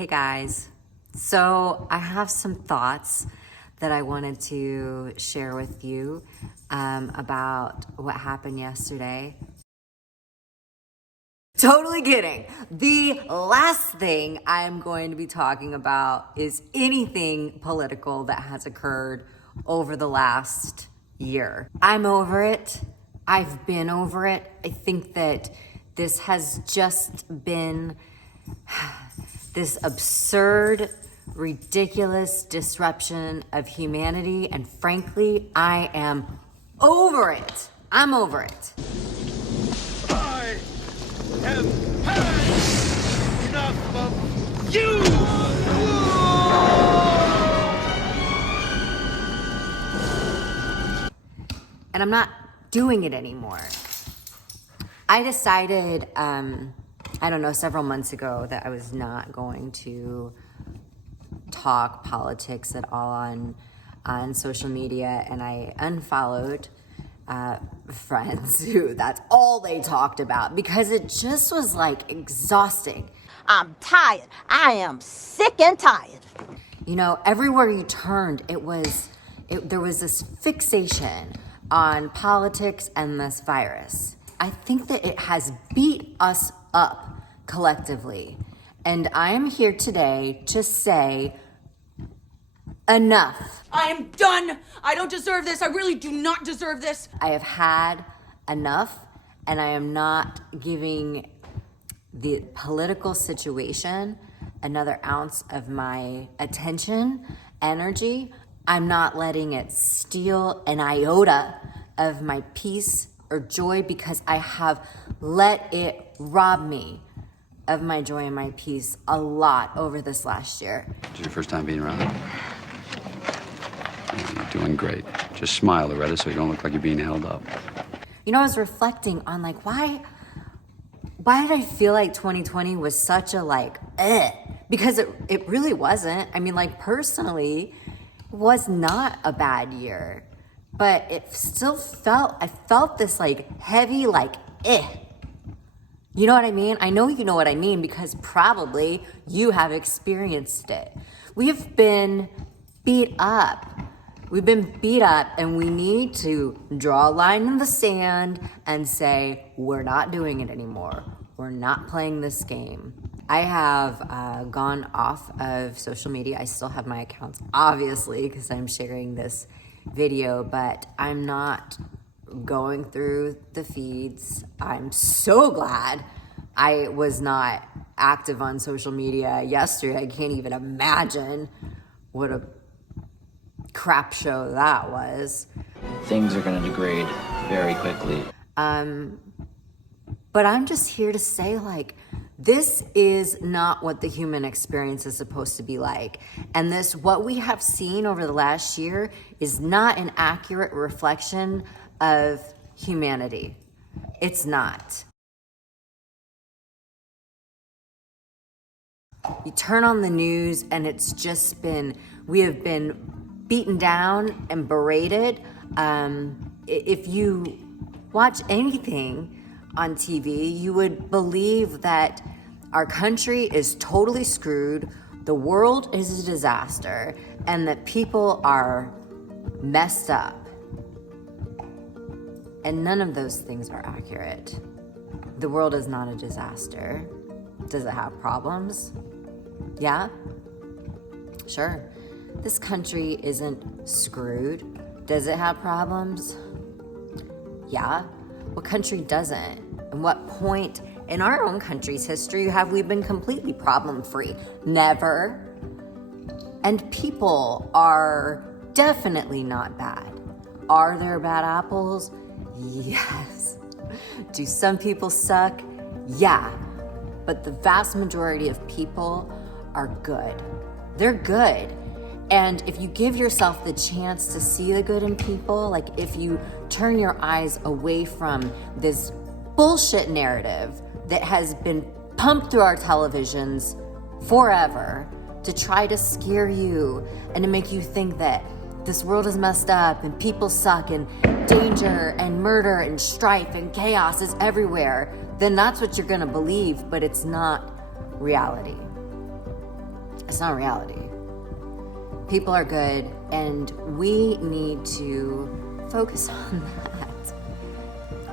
Hey guys, so I have some thoughts that I wanted to share with you about what happened yesterday. Totally kidding. The last thing I'm going to be talking about is anything political that has occurred over the last year. I'm over it. I've been over it. I think that this has just been this absurd, ridiculous disruption of humanity, and frankly, I am over it. I'm over it. I have had enough of you! And I'm not doing it anymore. I decided, several months ago that I was not going to talk politics at all on social media, and I unfollowed friends who that's all they talked about because it just was like exhausting. I'm tired. I am sick and tired. You know, everywhere you turned, there was this fixation on politics and this virus. I think that it has beat us up collectively. And I am here today to say enough. I am done. I don't deserve this. I really do not deserve this. I have had enough, and I am not giving the political situation another ounce of my attention, energy. I'm not letting it steal an iota of my peace or joy because I have let it rob me of my joy and my peace a lot over this last year. Is it your first time being around? You're doing great. Just smile, Loretta, so you don't look like you're being held up. You know, I was reflecting on like, why did I feel like 2020 was such a because it really wasn't. I mean, like personally, it was not a bad year, but it still I felt this heavy, You know what I mean? I know you know what I mean because probably you have experienced it. We've been beat up. We've been beat up, and we need to draw a line in the sand and say, we're not doing it anymore. We're not playing this game. I have gone off of social media. I still have my accounts, obviously, because I'm sharing this video, but I'm not going through the feeds. I'm so glad I was not active on social media yesterday. I can't even imagine what a crap show that was. Things are going to degrade very quickly. But I'm just here to say, this is not what the human experience is supposed to be like. And what we have seen over the last year is not an accurate reflection of humanity. It's not. You turn on the news and we have been beaten down and berated. If you watch anything on TV, you would believe that our country is totally screwed, the world is a disaster, and that people are messed up. And none of those things are accurate. The world is not a disaster. Does it have problems? Yeah? Sure. This country isn't screwed. Does it have problems? Yeah. What country doesn't? And what point in our own country's history have we been completely problem-free? Never. And people are definitely not bad. Are there bad apples? Yes. Do some people suck? Yeah. But the vast majority of people are good. They're good. And if you give yourself the chance to see the good in people, if you turn your eyes away from this bullshit narrative that has been pumped through our televisions forever to try to scare you and to make you think that this world is messed up and people suck and danger and murder and strife and chaos is everywhere, then that's what you're gonna believe, but it's not reality. It's not reality. People are good, and we need to focus on that.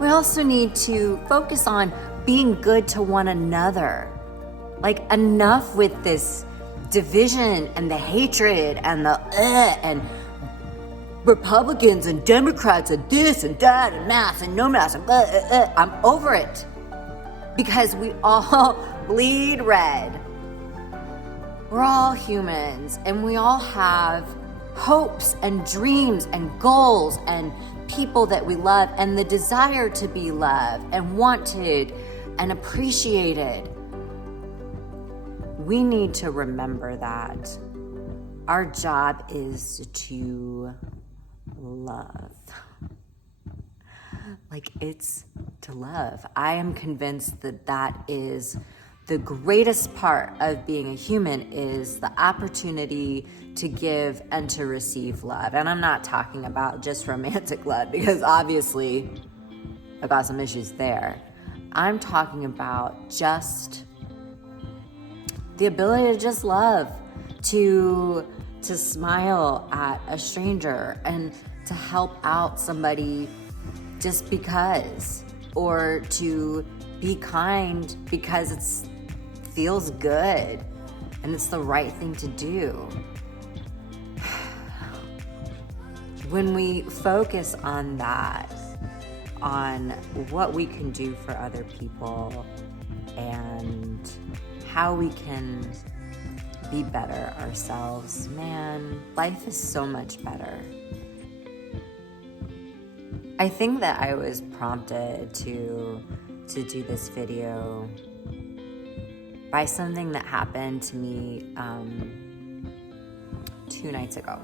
We also need to focus on being good to one another. Like, enough with this division and the hatred and the and Republicans and Democrats and this and that and mask and no mask. I'm over it. Because we all bleed red. We're all humans, and we all have hopes and dreams and goals and people that we love and the desire to be loved and wanted and appreciated. We need to remember that our job is to love. Like, it's to love. I am convinced that that is the greatest part of being a human, is the opportunity to give and to receive love. And I'm not talking about just romantic love, because obviously I've got some issues there. I'm talking about just the ability to just love, to smile at a stranger and to help out somebody just because, or to be kind because it feels good and it's the right thing to do. When we focus on that, on what we can do for other people and how we can be better ourselves, man, life is so much better. I think that I was prompted to do this video by something that happened to me 2 nights ago.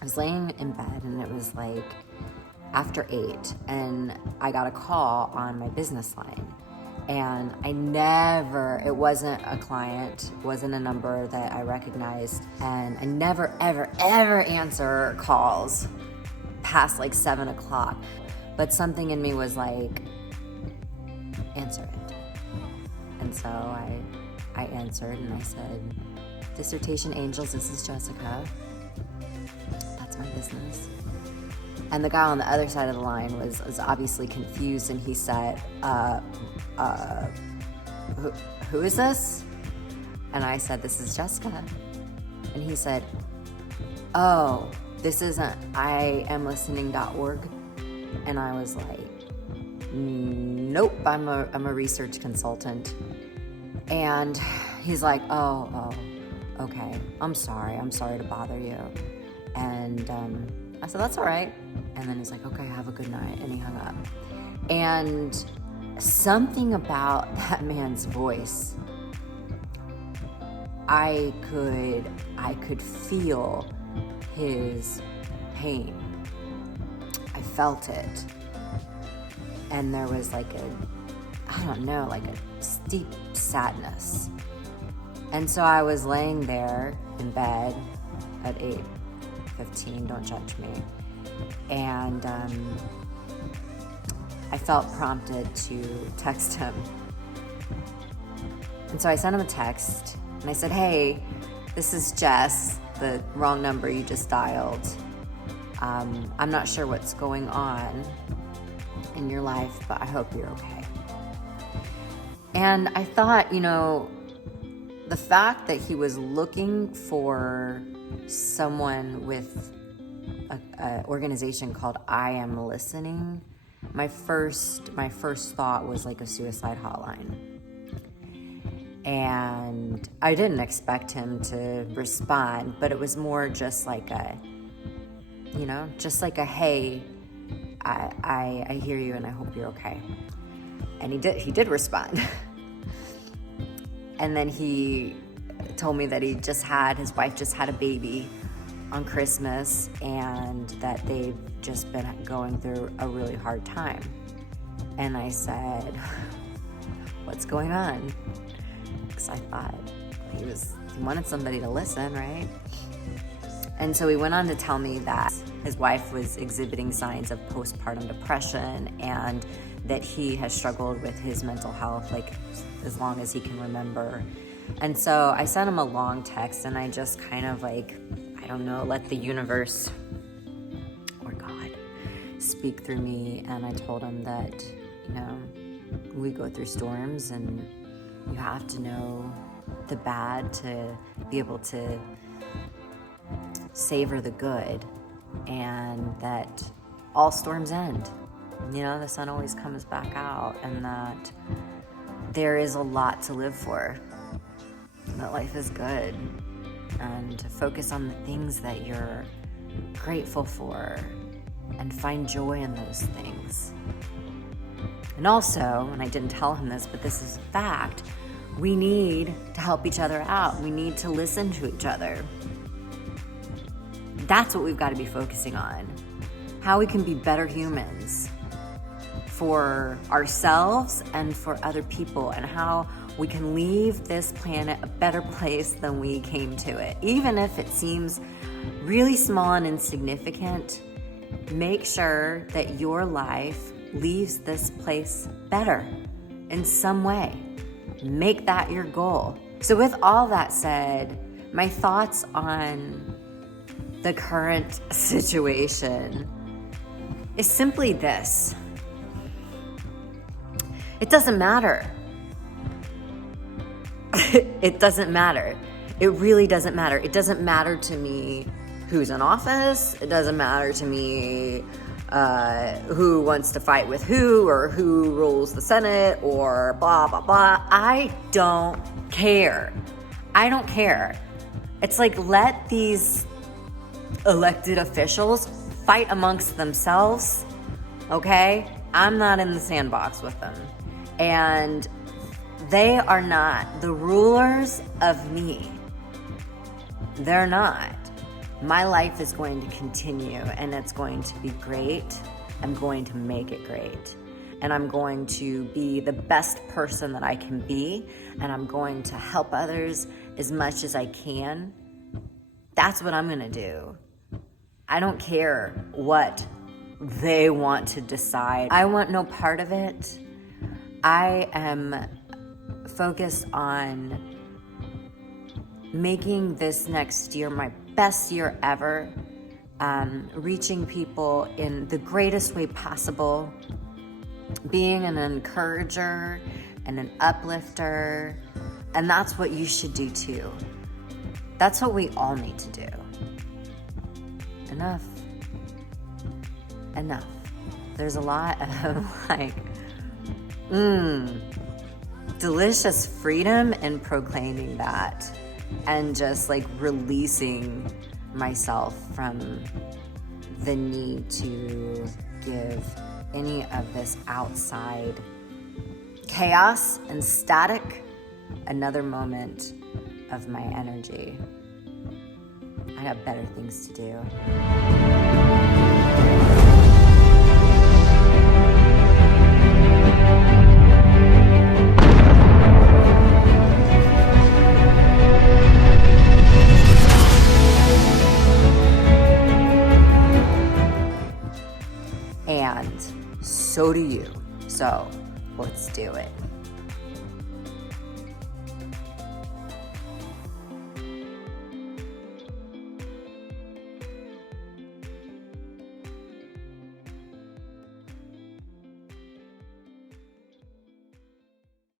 I was laying in bed and it was like after 8, and I got a call on my business line. And it wasn't a client, it wasn't a number that I recognized. And I never, ever, ever answer calls past like 7 o'clock. But something in me was like, answer it. And so I answered and I said, Dissertation Angels, this is Jessica. That's my business. And the guy on the other side of the line was obviously confused, and he said, who is this? And I said, this is Jessica. And he said, oh, this isn't IamListening.org. And I was like, nope, I'm a research consultant. And he's like, oh, okay, I'm sorry to bother you. And I said, that's all right. And then he's like, okay, have a good night. And he hung up. And something about that man's voice, I could feel his pain. I felt it. And there was like a steep sadness. And so I was laying there in bed at 8:15, don't judge me. And I felt prompted to text him. And so I sent him a text and I said, hey, this is Jess, the wrong number you just dialed. I'm not sure what's going on in your life, but I hope you're okay. And I thought, the fact that he was looking for someone with an organization called I Am Listening, my first thought was like a suicide hotline. And I didn't expect him to respond, but it was more just like a hey, I hear you and I hope you're okay. And he did respond. And then he told me that his wife just had a baby on Christmas and that they've just been going through a really hard time. And I said, what's going on? Because I thought he wanted somebody to listen, right? And so he went on to tell me that his wife was exhibiting signs of postpartum depression and that he has struggled with his mental health like as long as he can remember. And so I sent him a long text, and I just kind of like, I don't know, let the universe or God speak through me. And I told him that, you know, we go through storms, and you have to know the bad to be able to savor the good, and that all storms end. You know, the sun always comes back out, and that there is a lot to live for, that life is good, and to focus on the things that you're grateful for and find joy in those things. And also, and I didn't tell him this, but this is a fact, we need to help each other out. We need to listen to each other. That's what we've got to be focusing on. How we can be better humans for ourselves and for other people, and how we can leave this planet a better place than we came to it. Even if it seems really small and insignificant, make sure that your life leaves this place better in some way. Make that your goal. So with all that said, my thoughts on the current situation is simply this. It doesn't matter. It doesn't matter. It really doesn't matter. It doesn't matter to me who's in office. It doesn't matter to me who wants to fight with who, or who rules the Senate, or blah, blah, blah. I don't care. I don't care. It's like, let these elected officials fight amongst themselves, okay? I'm not in the sandbox with them. And they are not the rulers of me. They're not. My life is going to continue, and it's going to be great. I'm going to make it great. And I'm going to be the best person that I can be, and I'm going to help others as much as I can. That's what I'm going to do. I don't care what they want to decide. I want no part of it. I am focused on making this next year my best year ever, reaching people in the greatest way possible, being an encourager and an uplifter, and that's what you should do too. That's what we all need to do. Enough. There's a lot of delicious freedom in proclaiming that, and just like releasing myself from the need to give any of this outside chaos and static another moment of my energy. I got better things to do. And so do you. So let's do it.